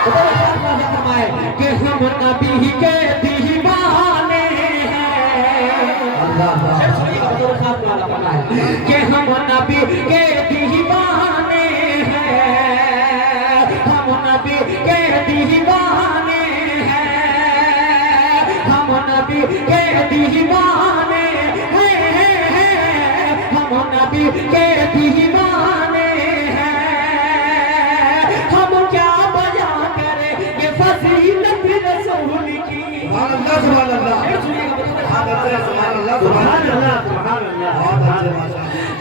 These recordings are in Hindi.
तो फरमाए कि हम नबी के दीवाने हैं। कि हम नबी के दीवाने हैं, हम नबी के दीवाने हैं, हम नबी के दीवाने हैं, हम नबी के दीवाने हैं। हम क्या बजा करें ये फजीलत रसूल की। सुभान अल्लाह, सुभान अल्लाह, सुभान अल्लाह।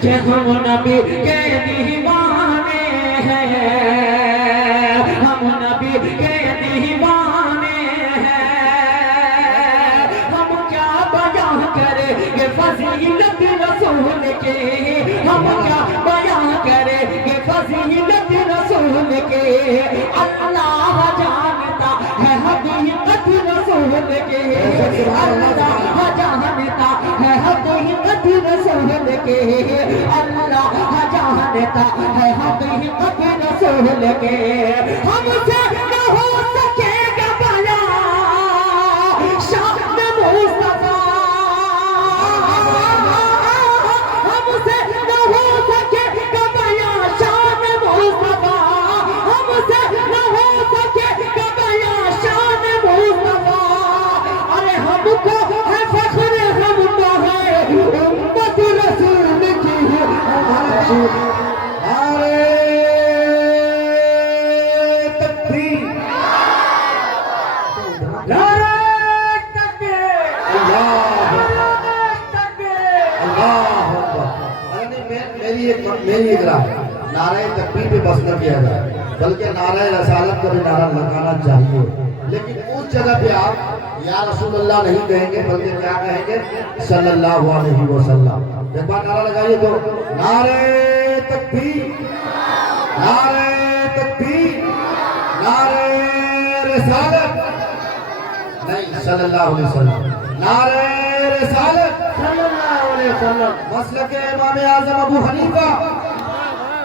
कि हम नबी के दीवाने हैं, हम नबी के दीवाने हैं। हम क्या बयां करें ये फजीलत रसूल के, हम क्या बयां करें ये फजीलत रसूल के। अल्लाह जानता है हकीकत रसूल के, अल्लाह जानता है हकीकत रसूल के, अल्लाह जानता है हकीकत रसूल के। हमसे न हो सकेगा बयां शान मुस्तफा, हमसे न हो सकेगा बयां शान मुस्तफा, हमसे न हो सकेगा बयां शान मुस्तफा। अरे हमको है फख्र, हमको है उम्मत रसूल की। नारे तकबीर, नारे तकबीर, अल्लाह अल्लाह। मेरी एक राय, नारे तकबीर पे बस न किया जाए, बल्कि नारे रसालत का भी नारा लगाना चाहिए। लेकिन उस जगह पे आप या रसूल अल्लाह नहीं कहेंगे, बल्कि क्या कहेंगे, सल्लल्लाहु अलैहि वसल्लम। एक बार नारा लगाइए तो, नारे तकबीर, नारे तकबीर, नारे रिसालत, नहीं सल्लल्लाहु अलैहि वसल्लम, नारे रिसालत सल्लल्लाहु अलैहि वसल्लम। मसलक इमाम आज़म अबू हनीफा,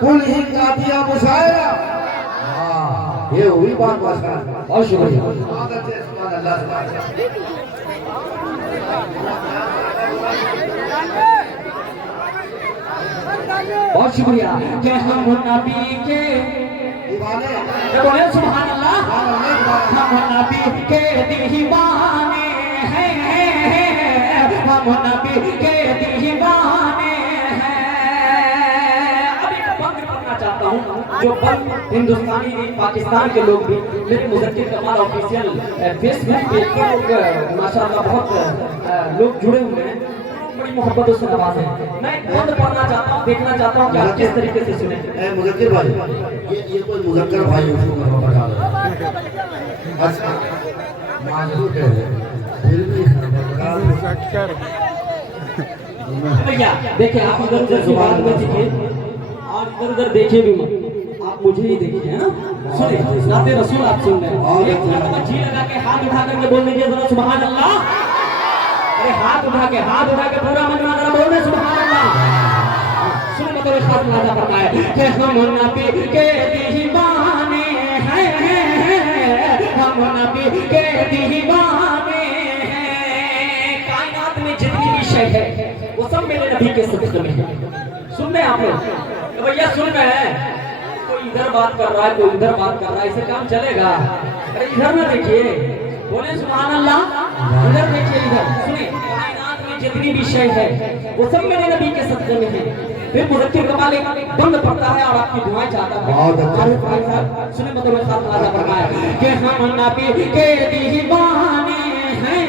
कुल ही कातिया मुशायरा। हाँ, ये हुई बात माशाअल्लाह। बहुत शुक्रिया। बहुत अच्छे, सुभान अल्लाह, सुभान अल्लाह। बहुत शुक्रिया कि हम नबी के दीवाने, बोले सुभान अल्लाह, सुभान अल्लाह, हम नबी के दीवाने हैं, हम नबी के दीवाने हैं। अब एक बंद करना चाहता हूँ, जो बंद हिंदुस्तानी पाकिस्तान के लोग भी मेरे मुज़क्किर कमाल ऑफिशियल फेसबुक पेज पे लोग माशाअल्लाह बहुत लोग जुड़े हुए हैं, बड़ी मोहब्बत से नवाजे हैं। मैं बंद पढ़ना चाहता हूँ, देखना चाहता हूँ कि आप किस तरीके से सुने। मुज़क्किर भाई, ये कोई मुज़क्किर भाई उसको मैं बता रहा। अच्छा, माजूद है, फिर भी भैया देखिए, आप इधर उधर की बात में देखिए और इधर उधर देखिए भी मत, आप मुझे ही देखिए, है ना। सुनिए, नाते रसूल आप सुन रहे हैं। एक मरतबा जी लगा के हाथ उठा करके बोलने की जरा सुभान अल्लाह। अरे हाथ उठा के पूरा मन में बोलने सुभान अल्लाह। सुन मतलब एक खास वादा करता है कि हम नबी के दीवाने हैं, हम नबी के दीवाने हैं। कायनात में जितनी भी शय है वो सब मेरे नबी के सदक़े में है। सुन रहे हैं आप लोग? तो भैया सुन रहे हैं? कोई इधर बात कर रहा है, कोई उधर बात कर रहा है, इससे काम चलेगा? अरे इधर ना देखिए, बोले सुभान अल्लाह। इधर देखिए, इधर सुनिए, कायनात में जितनी भी शय है वो सब मेरे नबी के सदक़े में है। फिर मुज़क्किर कमाल एक बंद पड़ता है और आपकी दुआएं चाहता है। सुने मतलब एक खास वादा फरमाया कि हम नबी के दीवाने हैं,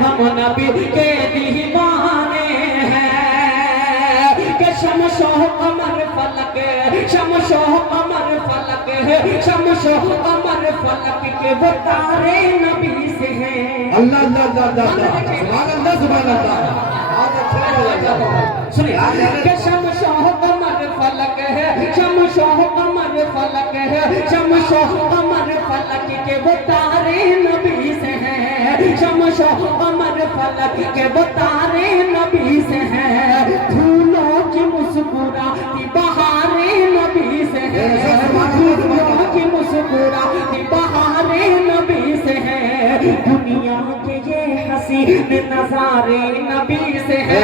हम नबी के दीवाने हैं। कि शमशो कमर फलक, शमशो कमर फलक है, शमशो कमर फलक के वो तारे नबी से हैं। अल्लाह अल्लाह अल्लाह अल्लाह, सुभान अल्लाह, सुभान अल्लाह। सुनिए कि शमशो कमर फलक है, शमशो कमर फलक है, शमशो कमर फलक के वो तारे नबी से हैं, शमशो कमर फलक के वो तारे नबी से हैं। फूलों की मुस्कुराती बहारें नबी से हैं, फूलों की मुस्कुराती दुनिया के ये हसीन नजारे नबी से है।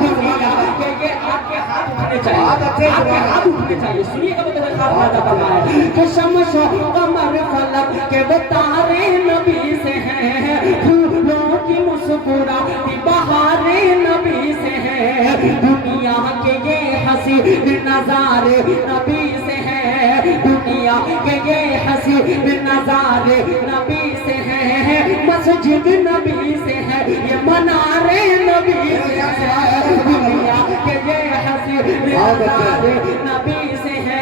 दुनिया के ये आपके हाथ उठने चाहिए, आपके हाथ उठने चाहिए। सुनिएगा तो मेरे हाथ में आता है कि शम्स कमर फलक के वो तारे नबी से हैं, फूलों की मुस्कुराती बहारे नबी से हैं। दुनिया के ये हसीन नजारे नबी से हैं, दुनिया के ये हसीन नजारे नबी से हैं। मस्जिद नबी से है, ये मनारे नबी से है। दुनिया के ये हसीन नजारे नबी से है,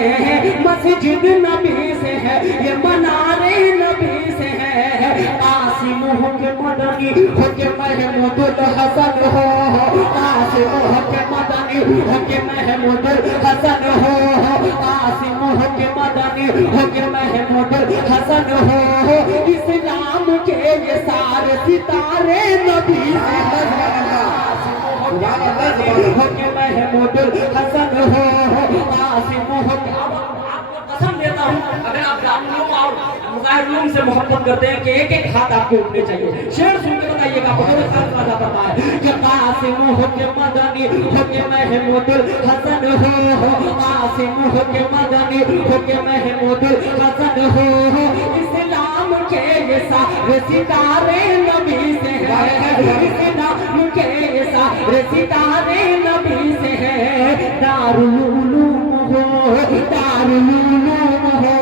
मस्जिद नबी से है, ये मनारे नबी से है। आसिम हो के मदनी हो के महमूदुल हसन हो, आसिम हो के मदनी हो के महमूदुल हसन हो, आसिम हो के मदनी हो के महमूदुल हसन हो। इस्लाम के ये सारे सितारे नबी से हो के महमूदुल हसन हो, आसिम हो के। कसम देता हूँ अगर आप ब्राह्मणों और मुजाहिरों से मोहब्बत करते हैं कि एक एक हाथ आपको उठने चाहिए। शेर सुन के बताइएगा बहुत अच्छा पता है कि कासिम हो के मदनी हो के महमूदुल हसन हो, कासिम हो के मदनी हो के महमूदुल हसन हो। इस्लाम के ये सारे सितारे नबी से है, इस्लाम के ये सारे सितारे नबी से है। दारुल उलूम हो, दारुल उलूम हो,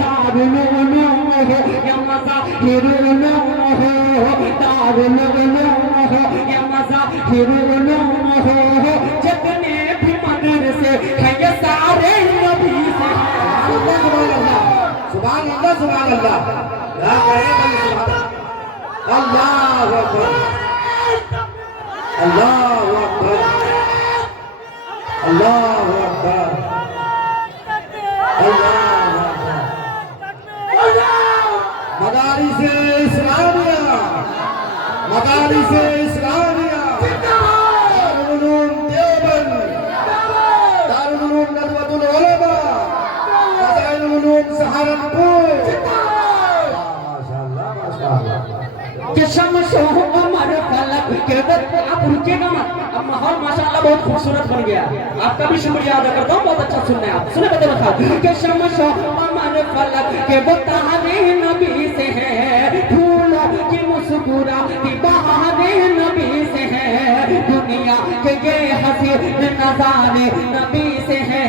दारुल उलूम हो, या मज़ाहिरुल उलूम हो, दारुल उलूम हो, या मज़ाहिरुल उलूम हो। जितने भी मदरसे हैं ये सारे नबी से हैं। सुभान अल्लाह, सुभान अल्लाह, ला इलाहा इल्लल्लाह, अल्लाहु अकबर, अल्लाहु अकबर, अल्लाहु अकबर, मदारिस इस्लामिया, मदारिस इस्लामिया, दारुल उलूम देवबंद, दारुल उलूम नदवतुल उलमा, दारुल उलूम सहारनपुर। माशाअल्लाह, माशाअल्लाह। कि शम्स हो कमर फलक के आप रुकेगा मत। अब माहौल माशाअल्लाह बहुत खूबसूरत बन गया। आपका भी शुक्रिया अदा करता हूँ, बहुत अच्छा सुनने आप सुने बता बता कि शम्स हो कमर फलक के वो तारे नबी से है, फूलों की मुस्कुराती बहारे नबी से है। दुनिया के ये हसीन नजारे नबी से है,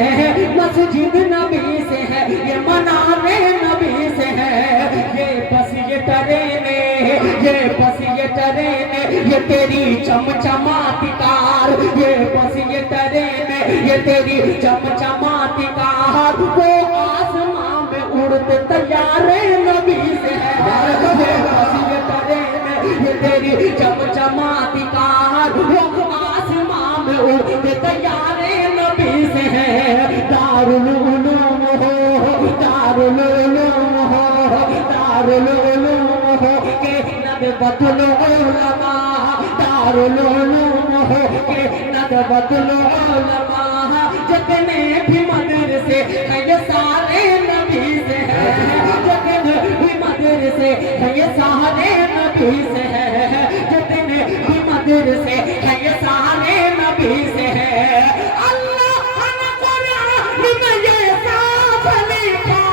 मस्जिद नबी से है, ये मनारे नबी से है। ये बस ये टरेने, ये बस ये टरेने, ये तेरी चमचमाती कार, ये बस ये टरेने, ये तेरी चमचमाती कार। वो आसमां में उड़ते तैयारे नबी से है, ये बस ये टरेने, ये तेरी चमचमाती कार। वो आसमां में उड़ते तैयारे नबी से है। दारुल उलूम हो, दारुल उलूम हो, दारुल उलूम हो के नदवतुल उलमा, दारुल उलूम हो के नदवतुल उलमा। जितने भी मदरसे हैं ये सारे नबी से हैं, जितने भी मदरसे हैं ये सारे नबी से हैं, जितने भी मदरसे हैं ये सारे नबी से हैं। अल्लाह ने कुरान में ये साफ लिखा,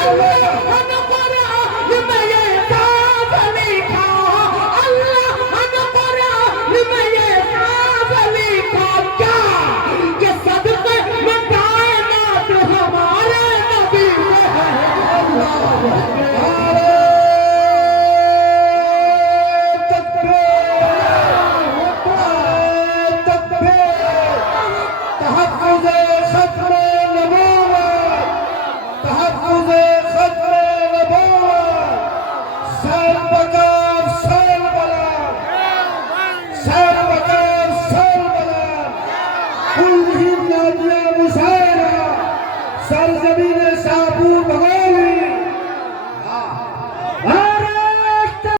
अल्लाह ने कुरान में ये साफ लिखा, अल्लाह ने कुरान में ये साफ लिखा क्या कि सदक़े में कायनात हमारे नबी से है। सैल